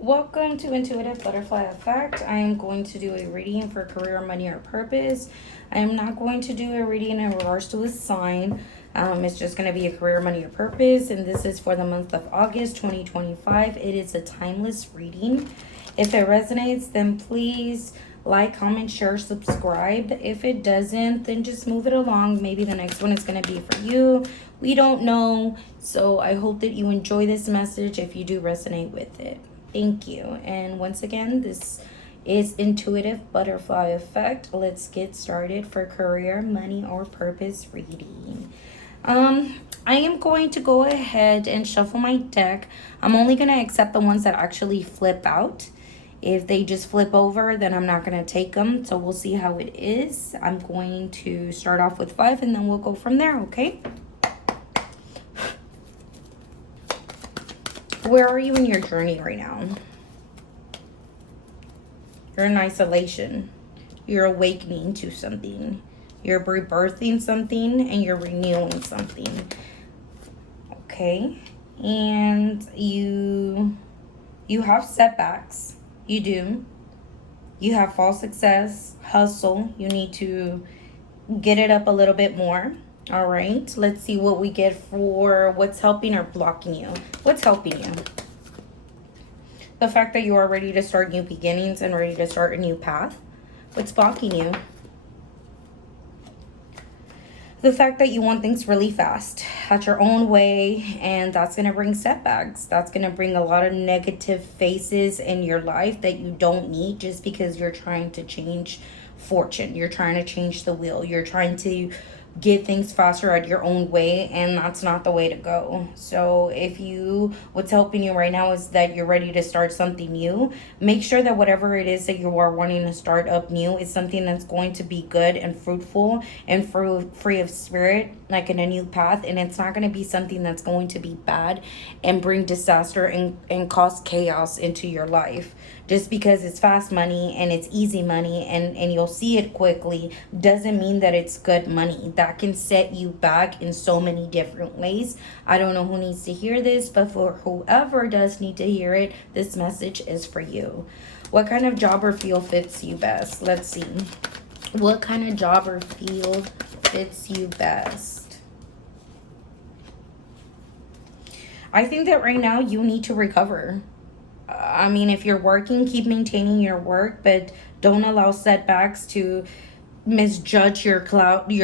Welcome to Intuitive Butterfly Effect. I am going to do a reading for career, money, or purpose. I am not going to do a reading in regards to a sign. It's just going to be a career, money, or purpose. And this is for the month of August 2025. It is a timeless reading. If it resonates, then please like, comment, share, subscribe. If it doesn't, then just move it along. Maybe the next one is going to be for you. We don't know. So I hope that you enjoy this message if you do resonate with it. Thank you. And once again, this is Intuitive Butterfly Effect. Let's get started for career, money, or purpose reading. I am going to go ahead and shuffle my deck. I'm only going to accept the ones that actually flip out. If they just flip over, then I'm not going to take them. So we'll see how it is. I'm going to start off with 5 and then we'll go from there, okay? Where are you in your journey right now? You're in isolation. You're awakening to something. You're rebirthing something and you're renewing something. Okay? And you have setbacks. You do. You have false success, hustle. You need to get it up a little bit more. All right, let's see what we get for what's helping or blocking you. What's helping you? The fact that you are ready to start new beginnings and ready to start a new path. What's blocking you? The fact that you want things really fast, at your own way, and that's going to bring setbacks. That's going to bring a lot of negative faces in your life that you don't need just because you're trying to change fortune. You're trying to change the wheel. You're trying to get things faster at your own way, and that's not the way to go. So what's helping you right now is that you're ready to start something new. Make sure that whatever it is that you are wanting to start up new is something that's going to be good and fruitful and free of spirit, like in a new path, and it's not going to be something that's going to be bad and bring disaster and cause chaos into your life. Just because it's fast money and it's easy money and you'll see it quickly doesn't mean that it's good money. That can set you back in so many different ways. I don't know who needs to hear this, but for whoever does need to hear it, this message is for you. What kind of job or field fits you best? Let's see. What kind of job or field fits you best? I think that right now you need to recover. I mean, if you're working, keep maintaining your work, but don't allow setbacks to misjudge your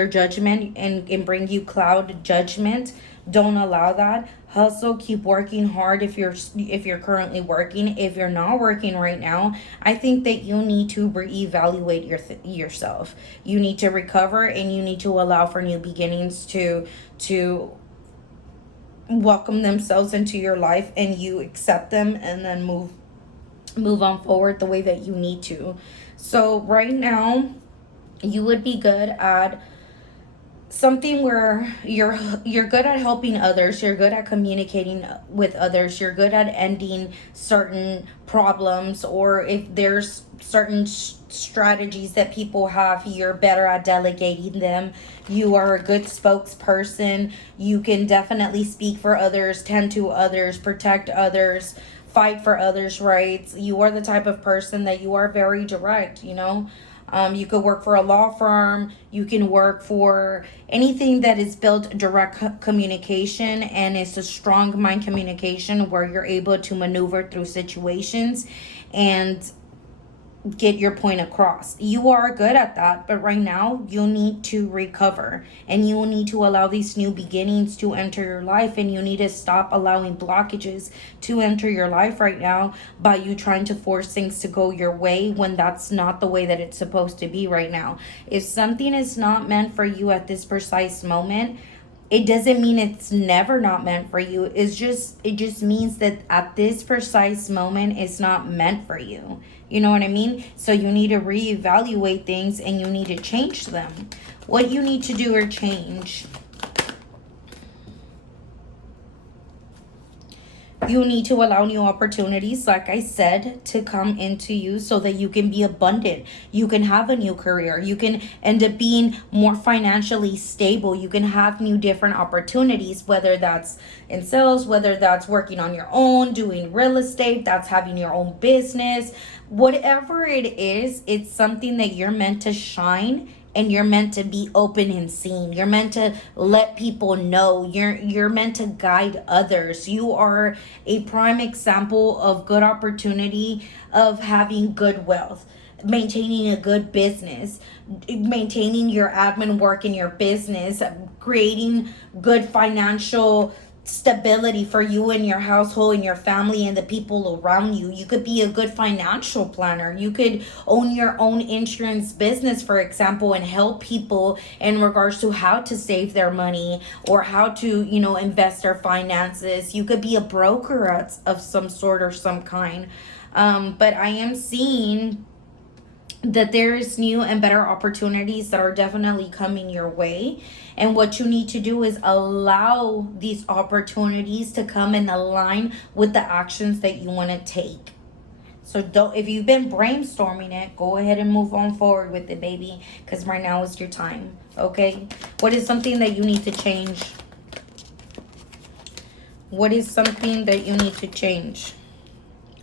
judgment and bring you cloud judgment. Don't allow that. Hustle, keep working hard if you're currently working. If you're not working right now, I think that you need to reevaluate yourself. You need to recover and you need to allow for new beginnings to welcome themselves into your life, and you accept them and then move on forward the way that you need to. So right now you would be good at something where you're good at helping others, you're good at communicating with others, you're good at ending certain problems, or if there's certain strategies that people have, you're better at delegating them. You are a good spokesperson. You can definitely speak for others, tend to others, protect others, fight for others' rights. You are the type of person that you are very direct, you know. You could work for a law firm. You can work for anything that is built direct communication, and it's a strong mind communication where you're able to maneuver through situations and get your point across. You are good at that, but right now you need to recover and you need to allow these new beginnings to enter your life, and you need to stop allowing blockages to enter your life right now by you trying to force things to go your way when that's not the way that it's supposed to be right now. If something is not meant for you at this precise moment, it doesn't mean it's never not meant for you. It just means that at this precise moment it's not meant for you. You know what I mean? So you need to reevaluate things and you need to change them. What you need to do or change. You need to allow new opportunities, like I said, to come into you so that you can be abundant. You can have a new career. You can end up being more financially stable. You can have new different opportunities, whether that's in sales, whether that's working on your own, doing real estate, that's having your own business. Whatever it is, it's something that you're meant to shine, and you're meant to be open and seen. You're meant to let people know. You're meant to guide others. You are a prime example of good opportunity, of having good wealth, maintaining a good business, maintaining your admin work in your business, creating good financial stability for you and your household and your family and the people around you. You could be a good financial planner. You could own your own insurance business, for example, and help people in regards to how to save their money or how to, invest their finances. You could be a broker of some sort or some kind. But I am seeing that there's new and better opportunities that are definitely coming your way. And what you need to do is allow these opportunities to come and align with the actions that you want to take. So don't, if you've been brainstorming it, go ahead and move on forward with it, baby, because right now is your time. Okay? What is something that you need to change? What is something that you need to change?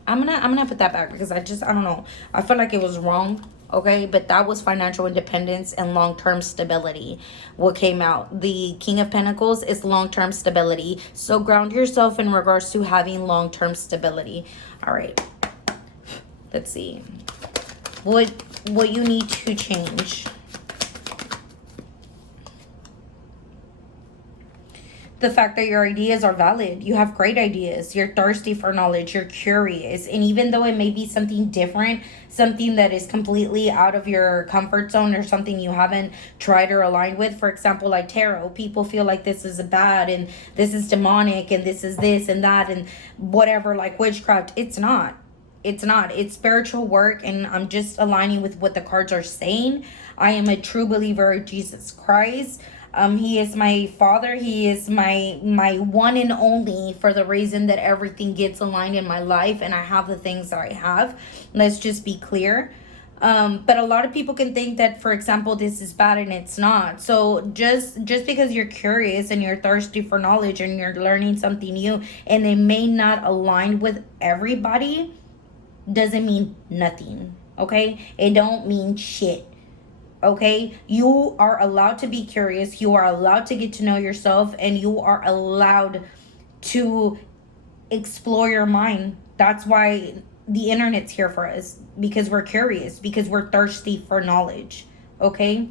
I'm gonna put that back because I don't know. I feel like it was wrong. Okay, but that was financial independence and long-term stability. What came out? The King of Pentacles is long-term stability. So ground yourself in regards to having long-term stability. All right. Let's see. What you need to change? The fact that your ideas are valid. You have great ideas. You're thirsty for knowledge. You're curious. And even though it may be something different, something that is completely out of your comfort zone or something you haven't tried or aligned with, for example, like tarot, people feel like this is bad and this is demonic and this is this and that and whatever, like witchcraft. It's not. It's not. It's spiritual work, and I'm just aligning with what the cards are saying. I am a true believer of Jesus Christ. He is my father. He is my one and only, for the reason that everything gets aligned in my life and I have the things that I have. Let's just be clear. But a lot of people can think that, for example, this is bad and it's not. So just because you're curious and you're thirsty for knowledge and you're learning something new and it may not align with everybody, doesn't mean nothing. Okay? It don't mean shit. Okay, you are allowed to be curious, you are allowed to get to know yourself, and you are allowed to explore your mind. That's why the internet's here for us, because we're curious, because we're thirsty for knowledge. Okay,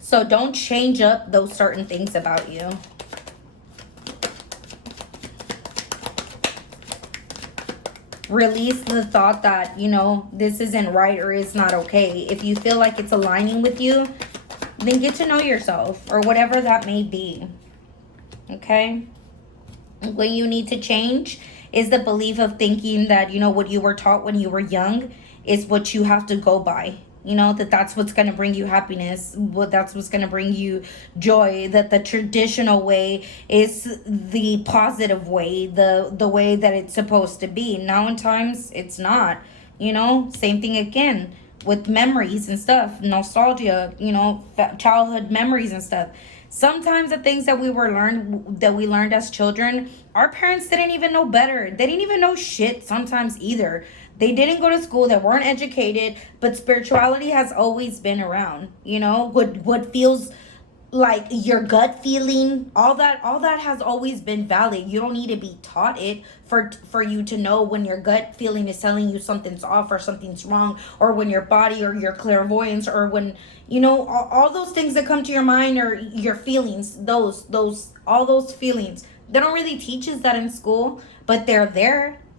so don't change up those certain things about you. Release the thought that, this isn't right or it's not okay. If you feel like it's aligning with you, then get to know yourself, or whatever that may be. Okay? What you need to change is the belief of thinking that, what you were taught when you were young is what you have to go by. That's what's going to bring you happiness, that's what's going to bring you joy, that the traditional way is the positive way, the way that it's supposed to be. Now in times it's not. Same thing again with memories and stuff, nostalgia, childhood memories and stuff. Sometimes the things that we learned as children, our parents didn't even know better. They didn't even know shit sometimes either. They didn't go to school, they weren't educated, but spirituality has always been around. What feels like your gut feeling, all that has always been valid. You don't need to be taught it for you to know when your gut feeling is telling you something's off or something's wrong, or when your body or your clairvoyance, or when all those things that come to your mind, or your feelings, all those feelings, they don't really teach us that in school, but they're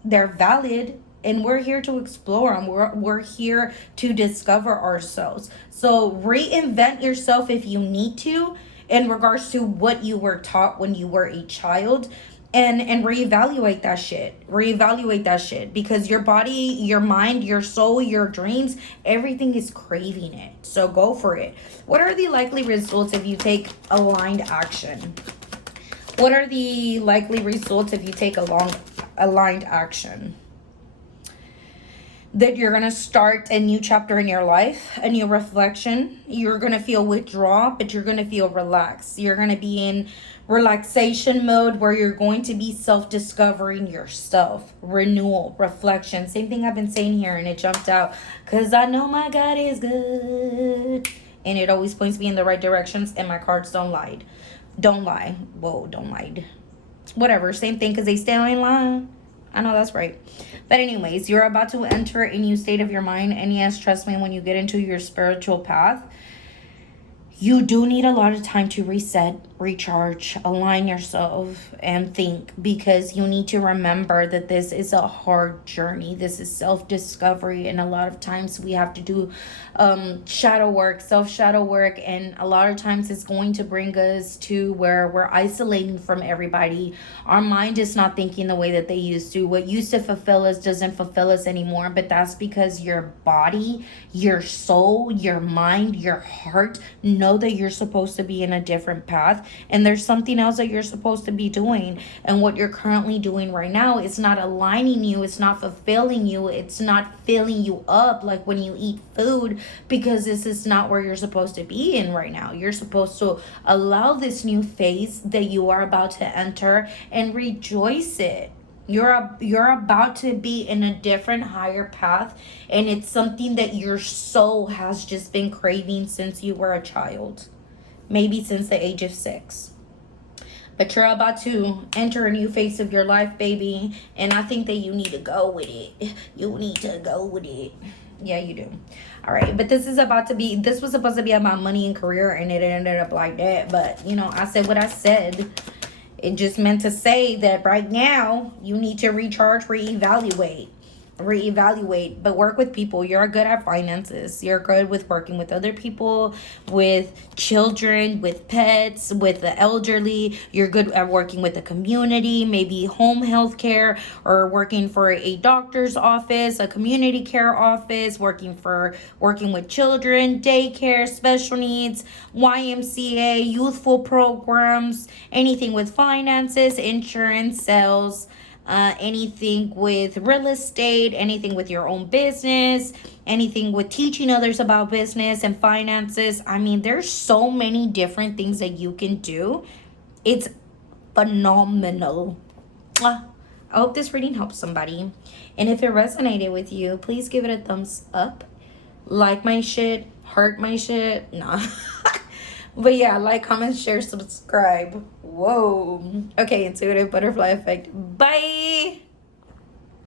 valid. And we're here to explore them. We're here to discover ourselves. So reinvent yourself if you need to, in regards to what you were taught when you were a child, and reevaluate that shit, because your body, your mind, your soul, your dreams, everything is craving it. So go for it. What are the likely results if you take aligned action? What are the likely results if you take a long aligned action? That you're going to start a new chapter in your life, a new reflection. You're going to feel withdrawal, but you're going to feel relaxed. You're going to be in relaxation mode where you're going to be self-discovering yourself, renewal, reflection. Same thing I've been saying here, and it jumped out because I know my God is good. And it always points me in the right directions, and my cards don't lie. Don't lie. Whoa, don't lie. Whatever, same thing because they stay in line. I know that's right. But anyways, you're about to enter a new state of your mind. And yes, trust me, when you get into your spiritual path, you do need a lot of time to reset, recharge, align yourself, and think, because you need to remember that this is a hard journey. This is self-discovery, and a lot of times we have to do shadow work, self-shadow work, and a lot of times it's going to bring us to where we're isolating from everybody. Our mind is not thinking the way that they used to. What used to fulfill us doesn't fulfill us anymore, but that's because your body, your soul, your mind, your heart know that you're supposed to be in a different path, and there's something else that you're supposed to be doing. And what you're currently doing right now is not aligning you, it's not fulfilling you, it's not filling you up like when you eat food, because this is not where you're supposed to be in right now. You're supposed to allow this new phase that you are about to enter and rejoice it. You're about to be in a different, higher path, and it's something that your soul has just been craving since you were a child, maybe since the age of 6. But you're about to enter a new phase of your life, baby, and I think that you need to go with it. You need to go with it. Yeah, you do. All right, but this was supposed to be about money and career, and it ended up like that. But I said what I said. It just meant to say that right now you need to recharge, reevaluate, but work with people. You're good at finances. You're good with working with other people, with children, with pets, with the elderly. You're good at working with the community, maybe home health care, or working for a doctor's office, a community care office, working with children, daycare, special needs, YMCA, youthful programs, anything with finances, insurance, sales, anything with real estate, anything with your own business, anything with teaching others about business and finances. I mean, there's so many different things that you can do. It's phenomenal. I hope this reading helps somebody. And if it resonated with you, please give it a thumbs up. Like my shit, heart my shit. Nah. But yeah, like, comment, share, subscribe. Whoa. Okay, intuitive butterfly effect. Bye.